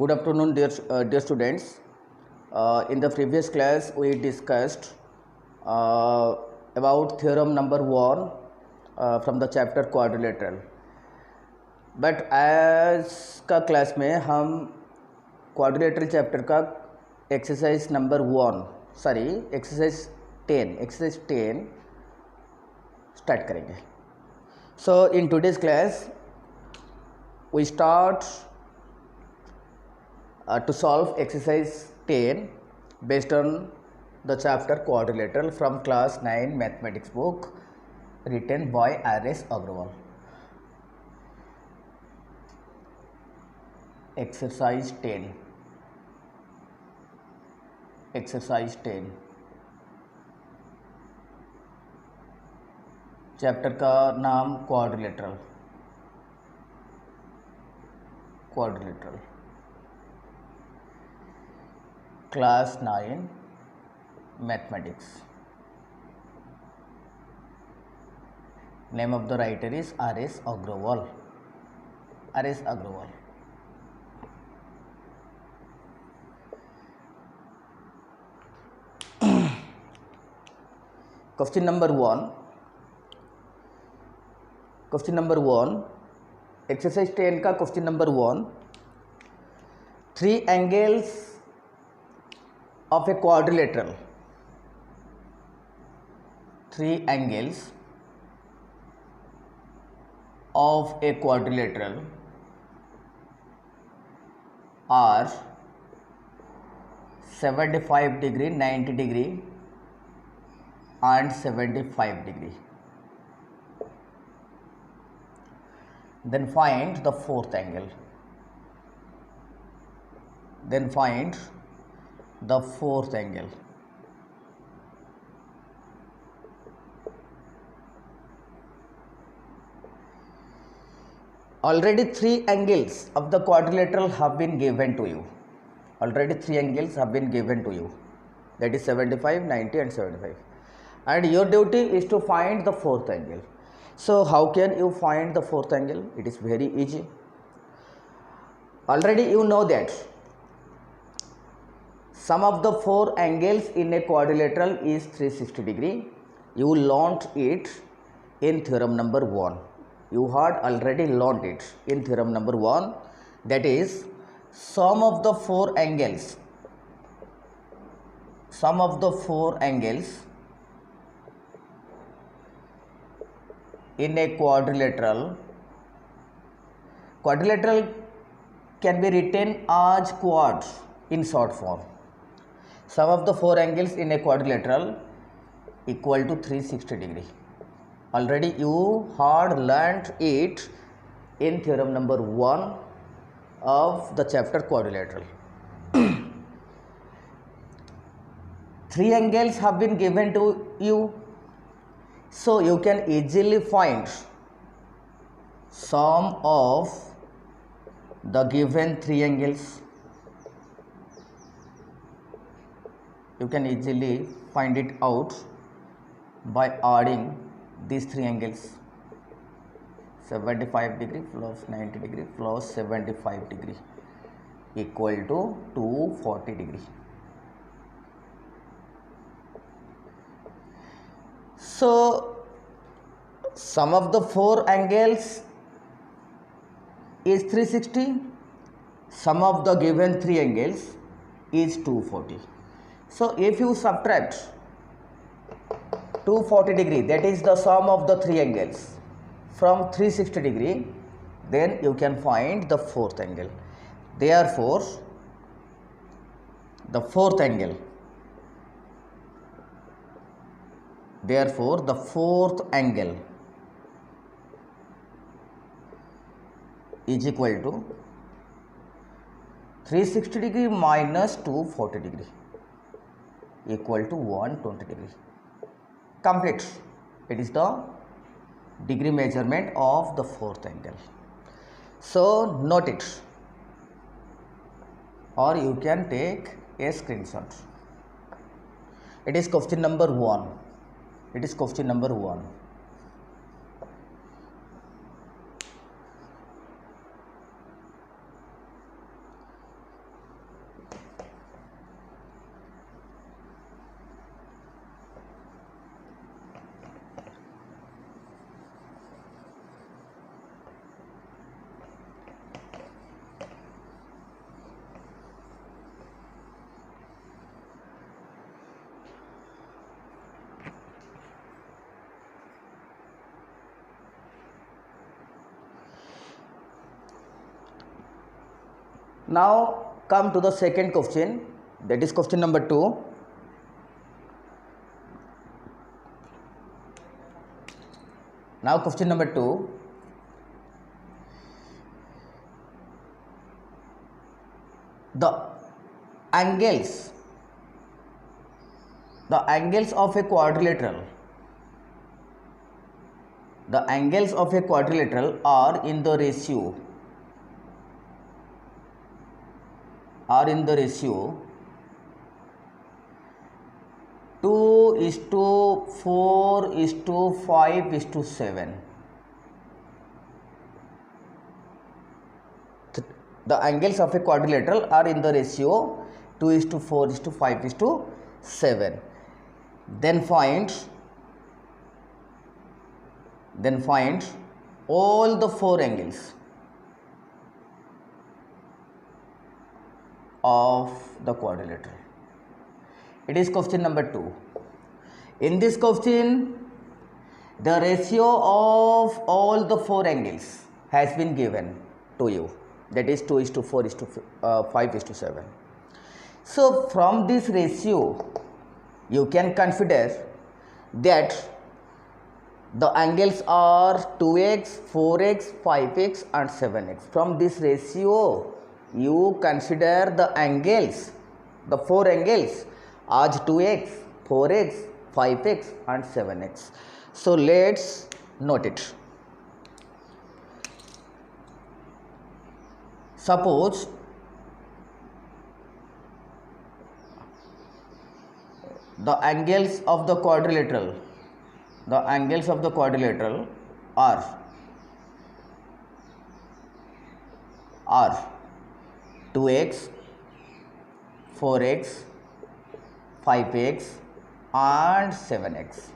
Good afternoon, dear students. In the previous class, we discussed about theorem number 1 from the chapter quadrilateral. But आज का class में हम quadrilateral chapter का exercise number 10 exercise 10 start करेंगे. So in today's class we start to solve exercise 10 based on the chapter quadrilateral from class 9 mathematics book written by R.S. Agrawal. Exercise 10 chapter का नाम quadrilateral class 9 mathematics. Name of the writer is R.S. Agrawal. Question number 1 exercise 10 का question number 1. 3 angles of a quadrilateral. 3 angles of a quadrilateral are 75 degree, 90 degree and 75 degree. Then find the fourth angle. Then find the fourth angle. Already 3 angles of the quadrilateral have been given to you. That is 75, 90 and 75. And your duty is to find the fourth angle. So how can you find the fourth angle? It is very easy. Already you know that sum of the 4 angles in a quadrilateral is 360 degree. You learnt it in theorem number 1. You had already learnt it in theorem number 1. That is sum of the 4 angles in a quadrilateral can be written as quad in short form. Sum of the 4 angles in a quadrilateral equal to 360 degree. Already you had learnt it in theorem number 1 of the chapter quadrilateral. 3 angles have been given to you, so you can easily find sum of the given 3 angles. You can easily find it out by adding these 3 angles. 75 degree plus 90 degree plus 75 degree equal to 240 degree. So sum of the 4 angles is 360. Sum of the given 3 angles is 240. So if you subtract 240 degree, that is the sum of the 3 angles, from 360 degree, then you can find the fourth angle. Therefore the fourth angle is equal to 360 degree minus 240 degree equal to 120 degree. Complete. It is the degree measurement of the fourth angle. So note it, or you can take a screenshot. It is question number 1. Now come to the second question, that is question number 2. Now question number 2. The angles of a quadrilateral are in the ratio 2:4:5:7. The angles of a quadrilateral are in the ratio 2:4:5:7. Then find all the 4 angles of the quadrilateral. It is question number 2. In this question, the ratio of all the 4 angles has been given to you, that is 2:4:5:7. So from this ratio you can consider that the angles are 2x, 4x, 5x and 7x. From this ratio you consider the angles, the 4 angles as 2x, 4x, 5x and 7x. So let's note it. Suppose the angles of the quadrilateral are 2x, 4x, 5x and 7x.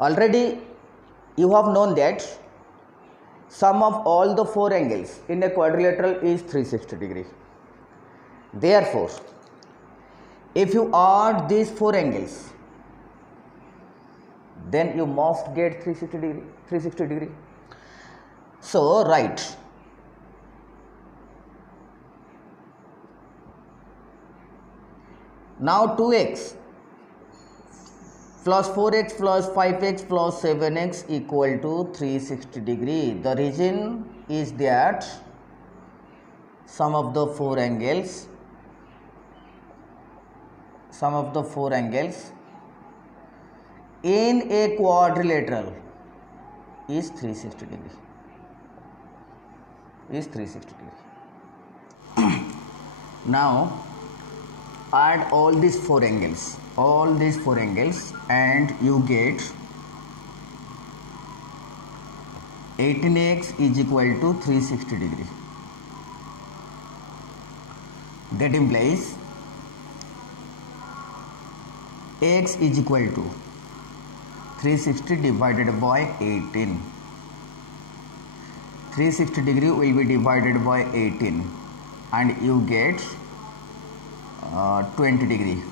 Already you have known that sum of all the 4 angles in a quadrilateral is 360 degree. Therefore, if you add these 4 angles, then you must get 360 degree. So write now 2x plus 4x plus 5x plus 7x equal to 360 degree. The reason is that sum of the 4 angles in a quadrilateral is 360 degree. Now add all these 4 angles and you get 18x is equal to 360 degree. That implies x is equal to 360 divided by 18. 360 degree will be divided by 18 and you get 20 degree.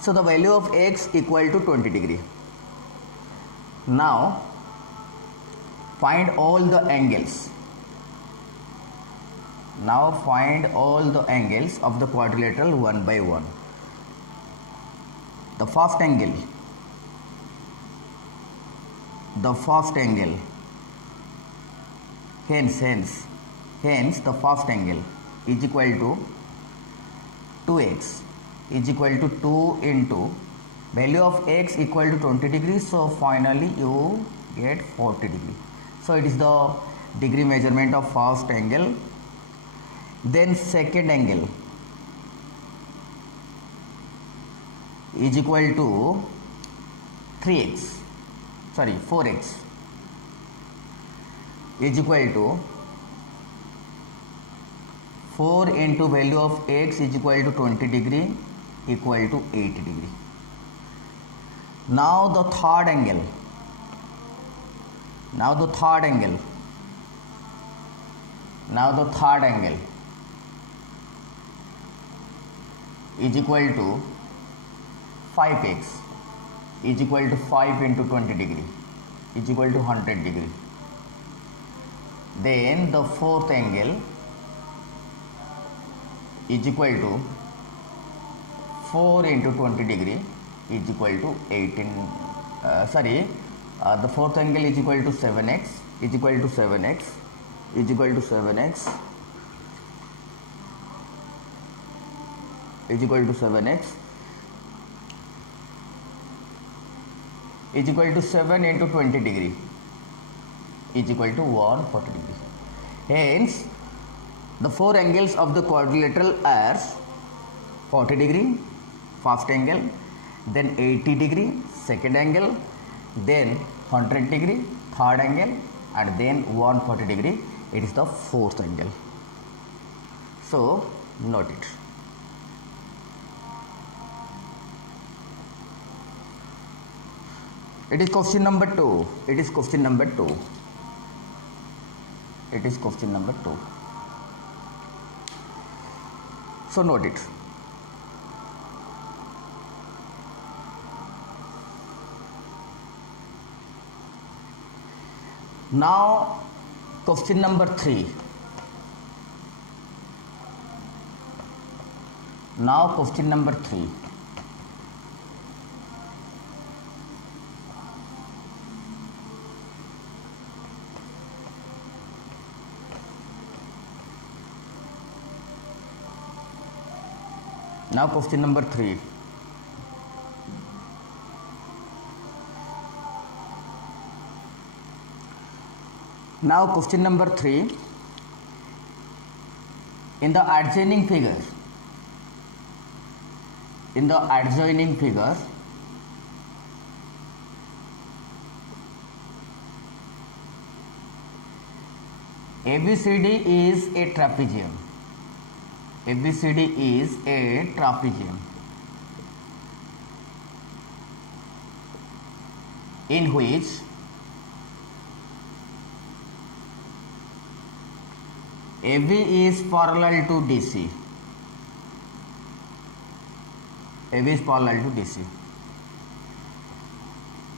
So the value of x equal to 20 degree. Now find all the angles. Of the quadrilateral one by one. The first angle, hence the first angle is equal to 2x is equal to 2 into value of x equal to 20 degrees. So finally you get 40 degree. So it is the degree measurement of first angle. Then second angle is equal to 4x is equal to 4 into value of x is equal to 20 degree equal to 80 degree. Now the third angle is equal to 5x is equal to 5 into 20 degree is equal to 100 degree. Then the fourth angle is equal to 4 into 20 degree is equal to 18. The fourth angle is equal to 7x is equal to 7x is equal to 7x is equal to 7x is equal to 7 into 20 degree is equal to 140 degree. Hence, the four angles of the quadrilateral are 40 degree first angle, then 80 degree second angle, then 100 degree third angle, and then 140 degree. It is the fourth angle. So note it. It is question number 2. It is question number 2. It is question number 2. So note it. Now question number 3. Now question number 3. Now question number 3. Now question number 3. In the adjoining figure, ABCD is a trapezium. ABCD is a trapezium in which AB is parallel to DC. AB is parallel to DC.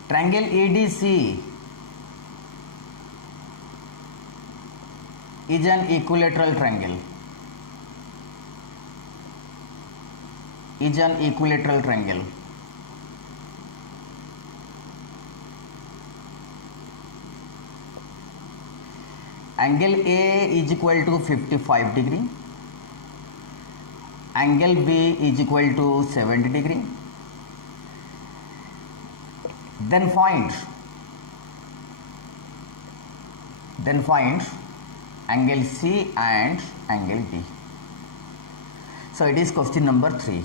Triangle EDC is an equilateral triangle. Angle A is equal to 55 degree. Angle B is equal to 70 degree. Then find angle C and angle D. So it is question number 3.